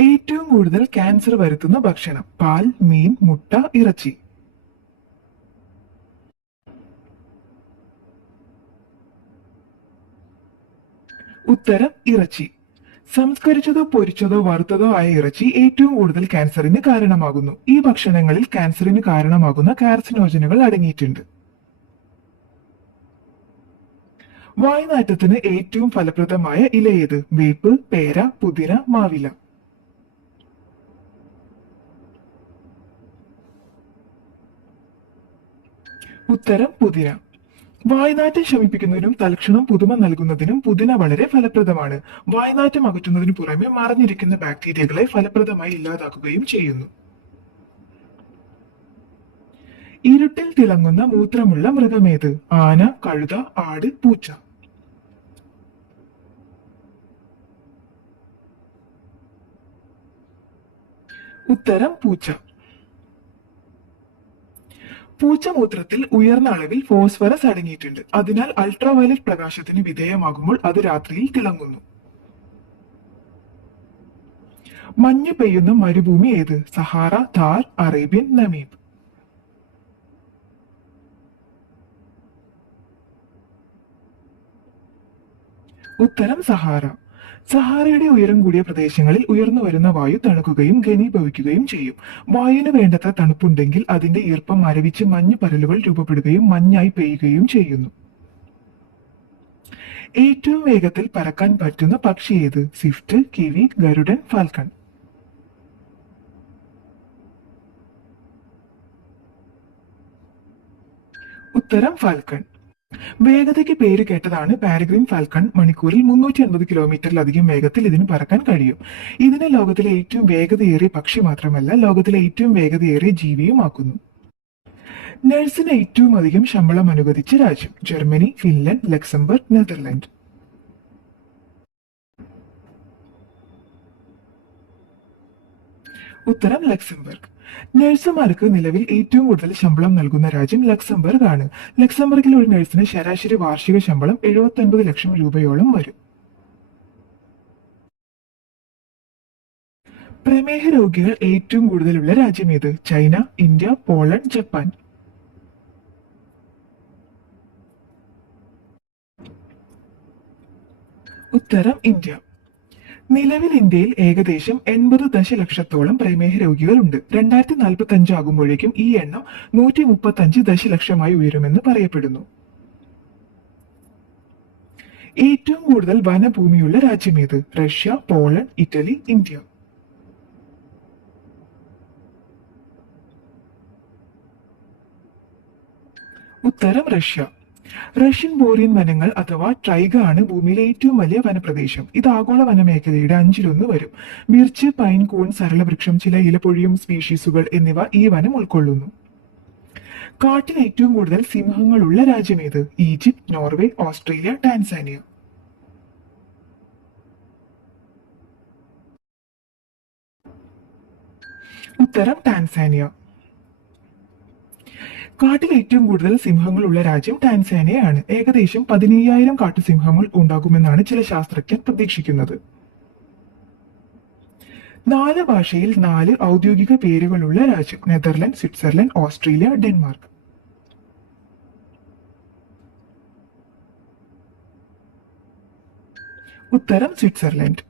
ഏറ്റവും കൂടുതൽ ക്യാൻസർ വരുത്തുന്ന ഭക്ഷണം: പാൽ, മീൻ, മുട്ട, ഇറച്ചി. ഉത്തരം ഇറച്ചി. സംസ്കരിച്ചതോ പൊരിച്ചതോ വറുത്തതോ ആയ ഇറച്ചി ഏറ്റവും കൂടുതൽ ക്യാൻസറിന് കാരണമാകുന്നു. ഈ ഭക്ഷണങ്ങളിൽ ക്യാൻസറിന് കാരണമാകുന്ന കാർസിനോജനുകൾ അടങ്ങിയിട്ടുണ്ട്. വായ്നാറ്റത്തിന് ഏറ്റവും ഫലപ്രദമായ ഇല ഏത്? വേപ്പ്, പേര, പുതിന, മാവില. ഉത്തരം പുതിന. വായ്നാറ്റം ശമിപ്പിക്കുന്നതിനും തൽക്ഷണം പുതുമ നൽകുന്നതിനും പുതിന വളരെ ഫലപ്രദമാണ്. വായ്നാറ്റം അകറ്റുന്നതിനു പുറമെ മറഞ്ഞിരിക്കുന്ന ബാക്ടീരിയകളെ ഫലപ്രദമായി ഇല്ലാതാക്കുകയും ചെയ്യുന്നു. ഇരുട്ടിൽ തിളങ്ങുന്ന മൂത്രമുള്ള മൃഗമേത്? ആന, കഴുത, ആട്, പൂച്ച. ഉത്തരം പൂച്ച. പൂച്ചമൂത്രത്തിൽ ഉയർന്ന അളവിൽ ഫോസ്ഫറസ് അടങ്ങിയിട്ടുണ്ട്. അതിനാൽ അൾട്രാവയലറ്റ് പ്രകാശത്തിന് വിധേയമാകുമ്പോൾ അത് രാത്രിയിൽ തിളങ്ങുന്നു. മഞ്ഞ് പെയ്യുന്ന മരുഭൂമി ഏത്? Sahara, Thar, Arabian, Namib. ഉത്തരം സഹാറ. സഹാറയുടെ ഉയരം കൂടിയ പ്രദേശങ്ങളിൽ ഉയർന്നു വരുന്ന വായു തണുക്കുകയും ഘനീഭവിക്കുകയും ചെയ്യും. വായുവിന് വേണ്ടത്ര തണുപ്പുണ്ടെങ്കിൽ അതിന്റെ ഈർപ്പം മരവിച്ച് മഞ്ഞ് പരലുകൾ രൂപപ്പെടുകയും മഞ്ഞായി പെയ്യുകയും ചെയ്യുന്നു. ഏറ്റവും വേഗത്തിൽ പറക്കാൻ പറ്റുന്ന പക്ഷി ഏത്? സ്വിഫ്റ്റ്, കിവി, ഗരുഡൻ, ഫാൽക്കൺ. ഉത്തരം ഫാൽക്കൺ. വേഗതയ്ക്ക് പേര് കേട്ടതാണ് പാരഗ്രീൻ ഫാൽക്കൺ. മണിക്കൂറിൽ 350 കിലോമീറ്ററിലധികം വേഗത്തിൽ ഇതിന് പറക്കാൻ കഴിയും. ഇതിനെ ലോകത്തിലെ ഏറ്റവും വേഗതയേറിയ പക്ഷി മാത്രമല്ല, ലോകത്തിലെ ഏറ്റവും വേഗതയേറിയ ജീവിയുമാക്കുന്നു. നഴ്സിന് ഏറ്റവും അധികം ശമ്പളം അനുവദിച്ച രാജ്യം: ജർമ്മനി, ഫിൻലൻഡ്, ലക്സംബർഗ്, നെതർലൻഡ്. ഉത്തരം ലക്സംബർഗ്. നഴ്സുമാർക്ക് നിലവിൽ ഏറ്റവും കൂടുതൽ ശമ്പളം നൽകുന്ന രാജ്യം ലക്സംബർഗ് ആണ്. ലക്സംബർഗിൽ ഒരു നഴ്സിന് ശരാശരി വാർഷിക ശമ്പളം 79 ലക്ഷം രൂപയോളം വരും. പ്രമേഹ രോഗികൾ ഏറ്റവും കൂടുതലുള്ള രാജ്യം ഏത്? China, India, Poland, Japan. ഉത്തരം ഇന്ത്യ. നിലവിൽ ഇന്ത്യയിൽ ഏകദേശം 80 ദശലക്ഷത്തോളം പ്രമേഹ രോഗികളുണ്ട്. 2045 ആകുമ്പോഴേക്കും ഈ എണ്ണം 135 ദശലക്ഷമായി ഉയരുമെന്ന് പറയപ്പെടുന്നു. ഏറ്റവും കൂടുതൽ വനഭൂമിയുള്ള രാജ്യം ഏത്? Russia, Poland, Italy, India. ഉത്തരം റഷ്യ. റഷ്യൻ ബോറിയൻ വനങ്ങൾ അഥവാ ട്രൈഗ ആണ് ഭൂമിയിലെ ഏറ്റവും വലിയ വനപ്രദേശം. ഇത് ആഗോള വനമേഖലയുടെ 1/5 വരും. ബിർച്ച്, പൈൻ, കൂൺ, സരളവൃക്ഷം, ചില ഇലപൊഴിയും സ്പീഷീസുകൾ എന്നിവ ഈ വനം ഉൾക്കൊള്ളുന്നു. കാട്ടിൽ ഏറ്റവും കൂടുതൽ സിംഹങ്ങളുള്ള രാജ്യം ഏത്? Egypt, Norway, Australia, Tanzania. ഉത്തരം ടാൻസാനിയ. കാട്ടിൽ ഏറ്റവും കൂടുതൽ സിംഹങ്ങളുള്ള രാജ്യം ടാൻസാനിയയാണ്. ഏകദേശം 15,000 കാട്ടുസിംഹങ്ങൾ ഉണ്ടാകുമെന്നാണ് ചില ശാസ്ത്രജ്ഞർ പ്രതീക്ഷിക്കുന്നത്. 4 ഭാഷയിൽ 4 ഔദ്യോഗിക പേരുകളുള്ള രാജ്യം: നെതർലൻഡ്, സ്വിറ്റ്സർലൻഡ്, ഓസ്ട്രേലിയ, ഡെൻമാർക്ക്. ഉത്തരം സ്വിറ്റ്സർലൻഡ്.